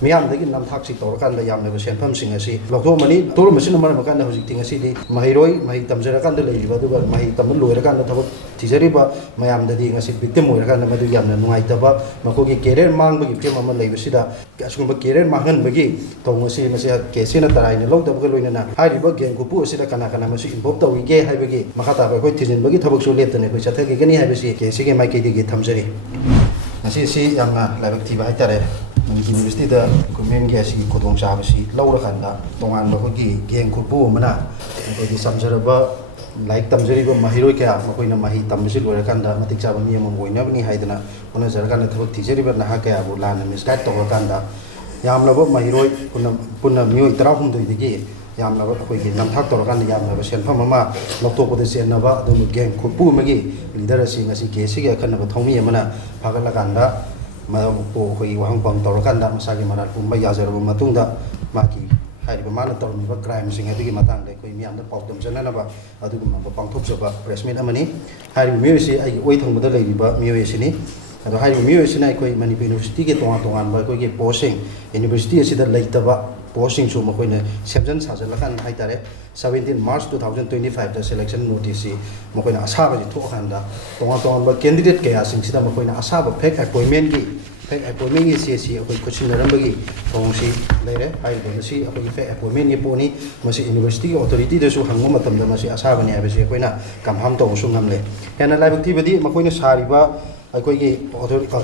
ꯃꯤꯌꯥꯝꯗꯒꯤ ꯅꯝꯊꯥꯛꯁꯤ ꯇꯧꯔꯀꯥꯟꯗ ꯌꯥꯝꯂꯕ ꯁꯦꯟꯐꯝꯁꯤꯡ ꯑꯁꯤ ꯂꯧꯊꯣꯛꯑꯃꯅꯤ ꯂꯧꯊꯣꯛꯑꯃꯁꯤꯅ ꯃꯔꯝ ꯑꯣꯏꯔꯀꯥꯟꯗ ꯍꯧꯖꯤꯛꯇꯤ ꯉꯁꯤꯗꯤ ꯃꯍꯩꯔꯣꯏ ꯃꯍꯩ ꯇꯝꯖꯔꯀꯥꯟꯗ ꯂꯩꯔꯤꯕ ꯑꯗꯨꯒ ꯃꯍꯩ ꯇꯝꯕ ꯂꯣꯏꯔꯀꯥꯟꯗ ꯊꯕꯛ ꯊꯤꯖꯔꯤꯕ ꯃꯌꯥꯝꯗꯗꯤ ꯉꯁꯤ ꯕꯤꯛꯇꯤꯝ ꯑꯣꯏꯔꯀꯥꯟꯗ ꯃꯗꯨ ꯌꯥꯝꯅ ꯅꯨꯡꯉꯥꯏꯇꯕ ꯃꯈꯣꯏꯒꯤ ꯀꯦꯔꯤꯌꯔ ꯃꯥꯡꯕꯒꯤ ꯐꯤꯕꯝ ꯑꯃ ꯂꯩꯕꯁꯤꯗ ꯑꯁꯤꯒꯨꯝꯕ ꯀꯦꯔꯤꯌꯔ ꯃꯥꯡꯍꯟꯕꯒꯤ ꯊꯧꯑꯣꯡ ꯑꯁꯤ ꯃꯁꯤ ꯀꯦꯁꯁꯤꯅ ꯇꯔꯥꯏꯅ ꯂꯧꯗꯕꯒ ꯂꯣꯏꯅꯅ ꯍꯥꯏꯔꯤꯕ ꯒꯦꯡ ꯈꯨꯄꯨ ꯑꯁꯤꯗ ꯀꯅꯥ ꯀꯅꯥ ꯃꯁꯤ ꯏꯟꯚꯣꯜꯕ ꯇꯧꯔꯤꯒꯦ ꯍꯥꯏꯕꯒꯤ ꯃꯈꯥ ꯇꯥꯕ ꯑꯩꯈꯣꯏ ꯊꯤꯖꯤꯟꯕꯒꯤ ꯊꯕꯛꯁꯨ ꯂꯦꯞꯇꯅ ꯑꯩꯈꯣꯏ ꯆꯠꯊꯈꯤꯒꯅꯤ ꯍꯥꯏꯕꯁꯤ ꯀꯦꯁꯁꯤꯒꯤ ꯃꯥꯏꯀꯩꯗꯒꯤ ꯊꯝꯖꯔꯤ ꯉꯁꯤ ꯌꯥꯝꯅ ꯂꯥꯏꯕꯛ ꯊꯤꯕ ꯍꯥꯏꯇꯥꯔꯦ ꯃꯅꯤꯄꯨꯔ ꯌꯨꯅꯤꯚꯔꯁꯤꯇꯤꯗ ꯒꯣꯔꯃꯦꯟꯒꯤ ꯑꯁꯤꯒꯤ ꯈꯨꯗꯣꯡꯆꯥꯕꯁꯤ ꯂꯧꯔꯀꯥꯟꯗ ꯇꯣꯉꯥꯟꯕ ꯑꯩꯈꯣꯏꯒꯤ ꯒꯦꯡ ꯈꯨꯄꯨ ꯑꯃꯅ ꯑꯩꯈꯣꯏꯒꯤ ꯆꯝꯖꯔꯕ ꯂꯥꯏꯔꯤꯛ ꯇꯝꯖꯔꯤꯕ ꯃꯍꯩꯔꯣꯏ ꯀꯌꯥ ꯃꯈꯣꯏꯅ ꯃꯍꯩ ꯇꯝꯕꯁꯤ ꯂꯣꯏꯔꯀꯥꯟꯗ ꯃꯇꯤꯛ ꯆꯥꯕ ꯃꯤ ꯑꯃ ꯑꯣꯏꯅꯕꯅꯤ ꯍꯥꯏꯗꯅ ꯍꯣꯠꯅꯖꯔꯀꯥꯟꯗ ꯊꯕꯛ ꯊꯤꯖꯔꯤꯕ ꯅꯍꯥ ꯀꯌꯥꯕꯨ ꯂꯥꯟꯅ ꯃꯤꯁꯒꯥꯏꯗ ꯇꯧꯔꯀꯥꯟꯗ ꯌꯥꯝꯂꯕ ꯃꯍꯩꯔꯣꯏ ꯄꯨꯟꯅ ꯃꯤꯑꯣꯏ 18ꯗꯒꯤ ꯌꯥꯝꯂꯕ ꯑꯩꯈꯣꯏꯒꯤ ꯅꯝꯊꯥꯛ ꯇꯧꯔꯀꯥꯟꯗ ꯌꯥꯝꯂꯕ ꯁꯦꯟꯐꯝ ꯑꯃ ꯂꯧꯊꯣꯛꯄꯗ ꯆꯦꯟꯅꯕ ꯑꯗꯨꯒ ꯒꯦꯡ ꯈꯨꯄꯨ ꯑꯃꯒꯤ ꯂꯤꯗꯔ ꯑꯁꯤ ꯉꯁꯤ ꯀꯦꯁꯁꯤꯒꯤ ꯑꯈꯟꯅꯕ ꯊꯧꯃꯤ ꯑꯃꯅ ꯐꯥꯒꯠꯂꯀꯥꯟꯗ ꯃꯗꯨꯕꯨ ꯑꯩꯈꯣꯏꯒꯤ ꯋꯥꯍꯪꯄꯥꯎ ꯇꯧꯔꯀꯥꯟꯗ ꯃꯁꯥꯒꯤ ꯃꯔꯥꯜ ꯄꯨꯝꯕ ꯌꯥꯖꯔꯕ ꯃꯇꯨꯡꯗ ꯃꯥꯒꯤ ꯍꯥꯏꯔꯤꯕ ꯃꯥꯅ ꯇꯧꯔꯝꯃꯤꯕ ꯀ꯭ꯔꯥꯏꯝꯁꯤꯡ ꯑꯗꯨꯒꯤ ꯃꯇꯥꯡꯗ ꯑꯩꯈꯣꯏ ꯃꯤꯌꯥꯝꯗ ꯄꯥꯎꯗꯝꯖꯅꯅꯕ ꯑꯗꯨꯒꯨꯝꯂꯕ ꯄꯥꯡꯊꯣꯛꯆꯕ ꯄ꯭ꯔꯦꯁ ꯃꯤꯠ ꯑꯃꯅꯤ ꯍꯥꯏꯔꯤꯕ ꯃꯤꯑꯣꯏ ꯑꯁꯤ ꯑꯩꯒꯤ ꯑꯣꯏ ꯊꯪꯕꯗ ꯂꯩꯔꯤꯕ ꯃꯤꯑꯣꯏ ꯑꯁꯤꯅꯤ ꯑꯗꯣ ꯍꯥꯏꯔꯤꯕ ꯃꯤꯑꯣꯏ ꯑꯁꯤꯅ ꯑꯩꯈꯣꯏ ꯃꯅꯤꯄꯨꯔ ꯌꯨꯅꯤꯚꯔꯁꯤꯇꯤꯒꯤ ꯇꯣꯉꯥꯟ ꯇꯣꯉꯥꯟꯕ ꯑꯩꯈꯣꯏꯒꯤ ꯄꯣꯁꯁꯤꯡ ꯌꯨꯅꯤꯚꯔꯁꯤꯇꯤ ꯑꯁꯤꯗ ꯂꯩꯇꯕ ꯄꯣꯁꯁꯤꯡꯁꯨ ꯃꯈꯣꯏꯅ ꯁꯦꯝꯖꯤꯟ ꯁꯥꯖꯤꯜꯂꯀꯥꯟꯗ ꯍꯥꯏꯇꯥꯔꯦ 17 ꯃꯥꯔꯆ 2025ꯗ ꯁꯦꯂꯦꯛꯁꯟ ꯅꯣꯇꯤꯁꯁꯤ ꯃꯈꯣꯏꯅ ꯑꯁꯥꯕꯁꯤ ꯊꯣꯛꯑꯀꯥꯟꯗ ꯇꯣꯉꯥꯟ ꯇꯣꯉꯥꯟꯕ ꯀꯦꯟꯗꯤꯗꯦꯠ ꯀꯌꯥꯁꯤꯡꯁꯤꯗ ꯃꯈꯣꯏꯅ ꯑꯁꯥꯕ ꯐꯦꯛ ꯑꯦꯄꯣꯏꯟꯃꯦꯟꯒꯤ ꯆꯦꯁꯤ ꯑꯩꯈꯣꯏ ꯈꯨꯠꯁꯤꯟꯅꯔꯝꯕꯒꯤ ꯊꯧꯑꯣꯡꯁꯤ ꯂꯩꯔꯦ ꯍꯥꯏꯔꯤꯕ ꯃꯁꯤ ꯑꯩꯈꯣꯏꯒꯤ ꯐꯦꯛ ꯑꯦꯄꯣꯏꯟꯃꯦꯟꯒꯤ ꯄꯣꯠꯅꯤ ꯃꯁꯤ ꯌꯨꯅꯤꯚꯔꯁꯤꯇꯤꯒꯤ ꯑꯣꯊꯣꯔꯤꯇꯤꯗꯁꯨ ꯍꯪꯕ ꯃꯇꯝꯗ ꯃꯁꯤ ꯑꯁꯥꯕꯅꯤ ꯍꯥꯏꯕꯁꯤ ꯑꯩꯈꯣꯏꯅ ꯀꯟꯐꯥꯔꯝ ꯇꯧꯕꯁꯨ ꯉꯝꯂꯦ ꯍꯦꯟꯅ ꯂꯥꯏꯕꯛ ꯊꯤꯕꯗꯤ ꯃꯈꯣꯏꯅ ꯁꯥꯔꯤꯕ ꯑꯩꯈꯣꯏꯒꯤ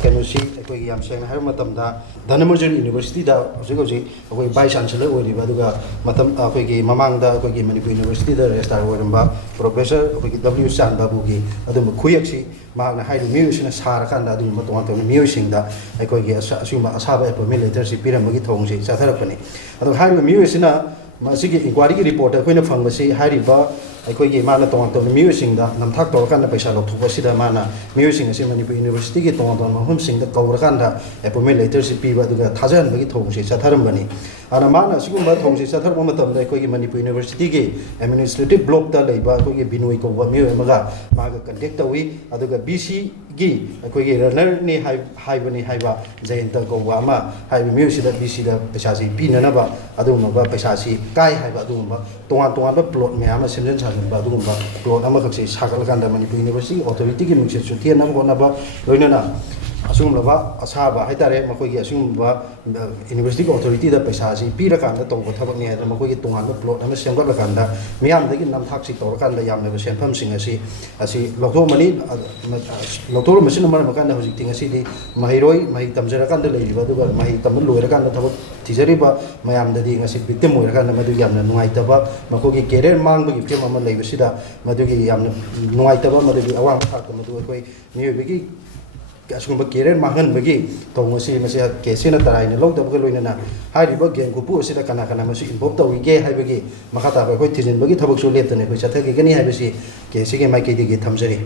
ꯀꯩꯅꯣꯁꯤ ꯑꯩꯈꯣꯏꯒꯤ ꯌꯥꯝ ꯁꯦꯡꯅ ꯍꯥꯏꯕ ꯃꯇꯝꯗ ꯙꯅꯃꯟꯖꯨꯔꯤ ꯌꯨꯅꯤꯚꯔꯁꯤꯇꯤꯗ ꯍꯧꯖꯤꯛ ꯑꯩꯈꯣꯏ ꯚꯥꯏꯁ ꯆꯥꯟꯁꯦꯂꯔ ꯑꯣꯏꯔꯤꯕ ꯑꯗꯨꯒ ꯑꯩꯈꯣꯏꯒꯤ ꯃꯃꯥꯡꯗ ꯑꯩꯈꯣꯏꯒꯤ ꯃꯅꯤꯄꯨꯔ ꯌꯨꯅꯤꯚꯔꯁꯤꯇꯤꯗ ꯔꯦꯖꯤꯁꯇ꯭ꯔꯥꯔ ꯑꯣꯏꯔꯝꯕ ꯄ꯭ꯔꯣꯐꯦꯁꯔ ꯑꯩꯈꯣꯏꯒꯤ W ꯆꯥꯟ ꯕꯥꯕꯨꯒꯤ ꯑꯗꯨꯝꯕ ꯈꯨꯌꯦꯛꯁꯤ ꯃꯍꯥꯛꯅ ꯍꯥꯏꯔꯤꯕ ꯃꯤꯑꯣꯏꯁꯤꯅ ꯁꯥꯔꯀꯥꯟꯗ ꯑꯗꯨꯒꯨꯝꯕ ꯇꯣꯉꯥꯟ ꯇꯣꯉꯥꯟꯕ ꯃꯤꯑꯣꯏꯁꯤꯡꯗ ꯑꯩꯈꯣꯏꯒꯤ ꯑꯁꯤꯒꯨꯝꯕ ꯑꯁꯥꯕ ꯑꯦꯄꯣꯏꯟꯃꯦꯟ ꯂꯦꯇꯔꯁꯤ ꯄꯤꯔꯝꯕꯒꯤ ꯊꯧꯑꯣꯡꯁꯤ ꯆꯠꯊꯔꯛꯄꯅꯤ ꯑꯗꯣ ꯍꯥꯏꯔꯤꯕ ꯃꯤꯑꯣꯏꯁꯤꯅ ꯃꯁꯤꯒꯤ ꯏꯟꯀ꯭ꯋꯥꯔꯤꯒꯤ ꯔꯤꯄꯣꯔꯠꯇ ꯑꯩꯈꯣꯏꯅ ꯐꯪꯕꯁꯤ ꯍꯥꯏꯔꯤꯕ ꯑꯩꯈꯣꯏꯒꯤ ꯃꯥꯅ ꯇꯣꯉꯥꯟ ꯇꯣꯉꯥꯟꯕ ꯃꯤꯑꯣꯏꯁꯤꯡꯗ ꯅꯝꯊꯥꯛ ꯇꯧꯔꯀꯥꯟꯗ ꯄꯩꯁꯥ ꯂꯧꯊꯣꯛꯄꯁꯤꯗ ꯃꯥꯅ ꯃꯤꯑꯣꯏꯁꯤꯡ ꯑꯁꯤ ꯃꯅꯤꯄꯨꯔ ꯌꯨꯅꯤꯚꯔꯁꯤꯇꯤꯒꯤ ꯇꯣꯉꯥꯟ ꯇꯣꯉꯥꯟꯕ ꯃꯐꯝꯁꯤꯡꯗ ꯀꯧꯔꯀꯥꯟꯗ ꯑꯦꯄꯣꯏꯟꯃꯦꯟ ꯂꯦꯇꯔꯁꯤ ꯄꯤꯕ ꯑꯗꯨꯒ ꯊꯥꯖꯍꯟꯕꯒꯤ ꯊꯧꯑꯣꯡꯁꯤ ꯆꯠꯊꯔꯝꯕꯅꯤ ꯑꯗꯨꯅ ꯃꯥꯅ ꯑꯁꯤꯒꯨꯝꯕ ꯊꯧꯑꯣꯡꯁꯤ ꯆꯠꯊꯔꯛꯄ ꯃꯇꯝꯗ ꯑꯩꯈꯣꯏꯒꯤ ꯃꯅꯤꯄꯨꯔ ꯌꯨꯅꯤꯚꯔꯁꯤꯇꯤꯒꯤ ꯑꯦꯗꯃꯤꯅꯤꯁꯇ꯭ꯔꯦꯇꯤꯚ ꯕ꯭ꯂꯣꯛꯇ ꯂꯩꯕ ꯑꯩꯈꯣꯏꯒꯤ ꯕꯤꯅꯣꯏ ꯀꯧꯕ ꯃꯤꯑꯣꯏ ꯑꯃꯒ ꯃꯥꯒ ꯀꯟꯇꯦꯛ ꯇꯧꯏ ꯑꯗꯨꯒ BCꯒꯤ ꯑꯩꯈꯣꯏꯒꯤ ꯔꯅꯔꯅꯤ ꯍꯥꯏꯕꯅꯤ ꯍꯥꯏꯕ ꯖꯌꯟꯇ ꯀꯧꯕ ꯑꯃ ꯍꯥꯏꯔꯤꯕ ꯃꯤꯑꯣꯏꯁꯤꯗ BCꯗ ꯄꯩꯁꯥꯁꯤ ꯄꯤꯅꯅꯕ ꯑꯗꯨꯒꯨꯝꯂꯕ ꯄꯩꯁꯥꯁꯤ ꯀꯥꯏ ꯍꯥꯏꯕ ꯑꯗꯨꯒꯨꯝꯕ ꯇꯣꯉꯥꯟ ꯇꯣꯉꯥꯟꯕ ꯄ꯭ꯂꯣꯠ ꯃꯌꯥꯝ ꯑꯃ ꯁꯦꯝꯖꯤꯟ ꯁꯥꯖꯤꯟꯕ ꯑꯗꯨꯒꯨꯝꯕ ꯄ꯭ꯂꯣꯠ ꯑꯃꯈꯛꯁꯤ ꯁꯥꯒꯠꯂꯀꯥꯟꯗ ꯃꯅꯤꯄꯨꯔ ꯌꯨꯅꯤꯚꯔꯁꯤꯇꯤ ꯑꯣꯊꯣꯔꯤꯇꯤꯒꯤ ꯃꯤꯡꯆꯠꯁꯨ ꯊꯦꯟꯅꯕ ꯍꯣꯠꯅꯕ ꯂꯣꯏꯅꯅ ꯑꯁꯤꯒꯨꯝꯂꯕ ꯑꯁꯥꯕ ꯍꯥꯏꯇꯥꯔꯦ ꯃꯈꯣꯏꯒꯤ ꯑꯁꯤꯒꯨꯝꯕ ꯌꯨꯅꯤꯚꯔꯁꯤꯇꯤꯒꯤ ꯑꯣꯊꯣꯔꯤꯇꯤꯗ ꯄꯩꯁꯥꯁꯤ ꯄꯤꯔꯀꯥꯟꯗ ꯇꯧꯕ ꯊꯕꯛꯅꯤ ꯍꯥꯏꯗꯅ ꯃꯈꯣꯏꯒꯤ ꯇꯣꯉꯥꯟꯕ ꯄ꯭ꯂꯣꯠ ꯑꯃ ꯁꯦꯝꯒꯠꯂꯀꯥꯟda ꯃꯤꯌꯥꯝꯗꯒꯤ ꯅꯝꯊꯥꯛꯁꯤ ꯇꯧꯔꯀꯥꯟꯗ ꯌꯥꯝꯂꯕ ꯁꯦꯟꯐꯝꯁꯤꯡ ꯑꯁꯤ ꯂꯧꯊꯣꯛꯑꯃꯅꯤ ꯂꯧꯊꯣꯛꯑꯃꯁꯤꯅ ꯃꯔꯝ ꯑꯣꯏꯔꯀꯥꯟꯗ ꯍꯧꯖꯤꯛꯇꯤ ꯉꯁꯤꯗꯤ ꯃꯍꯩꯔꯣꯏ ꯃꯍꯩ ꯇꯝꯖꯔꯀꯥꯟꯗ ꯂꯩꯔꯤꯕ ꯑꯗꯨꯒ ꯃꯍꯩ ꯇꯝꯕ ꯂꯣꯏꯔꯀꯥꯟꯗ ꯊꯕꯛ ꯊꯤꯖꯔꯤꯕ ꯃꯌꯥꯝꯗꯗꯤ ꯉꯁꯤ ꯕꯤꯛꯇꯤꯝ ꯑꯣꯏꯔꯀꯥꯟꯗ ꯃꯗꯨ ꯌꯥꯝꯅ ꯅꯨꯡꯉꯥꯏꯇꯕ ꯃꯈꯣꯏꯒꯤ ꯀꯦꯔꯤꯌꯔ ꯃꯥꯡꯕꯒꯤ ꯐꯤꯕꯝ ꯑꯃ ꯂꯩꯕꯁꯤꯗ ꯃꯗꯨꯒꯤ ꯌꯥꯝꯅ ꯅꯨꯡꯉꯥꯏꯇꯕ ꯃꯗꯨꯒꯤ ꯑꯋꯥꯡꯕ ꯊꯥꯛꯇ ꯃꯗꯨ ꯑꯩꯈꯣꯏ ꯃꯤꯑꯣꯏꯕꯒꯤ ꯑꯁꯤꯒꯨꯝꯕ ꯀꯦꯔꯤꯌꯔ ꯃꯥꯡꯍꯟꯕꯒꯤ ꯊꯧꯑꯣꯡ ꯑꯁꯤ ꯃꯁꯤ ꯀꯦꯁꯁꯤꯅ ꯇꯔꯥꯏꯅ ꯂꯧꯗꯕꯒ ꯂꯣꯏꯅꯅ ꯍꯥꯏꯔꯤꯕ ꯒꯦꯡ ꯈꯨꯄꯨ ꯑꯁꯤꯗ ꯀꯅꯥ ꯀꯅꯥ ꯃꯁꯤ ꯏꯟꯚꯣꯜꯕ ꯇꯧꯔꯤꯒꯦ ꯍꯥꯏꯕꯒꯤ ꯃꯈꯥ ꯇꯥꯕ ꯑꯩꯈꯣꯏ ꯊꯤꯖꯤꯟꯕꯒꯤ ꯊꯕꯛꯁꯨ ꯂꯦꯞꯇꯅ ꯑꯩꯈꯣꯏ ꯆꯠꯊꯈꯤꯒꯅꯤ ꯍꯥꯏꯕꯁꯤ ꯀꯦꯁꯁꯤꯒꯤ ꯃꯥꯏꯀꯩꯗꯒꯤ ꯊꯝꯖꯔꯤ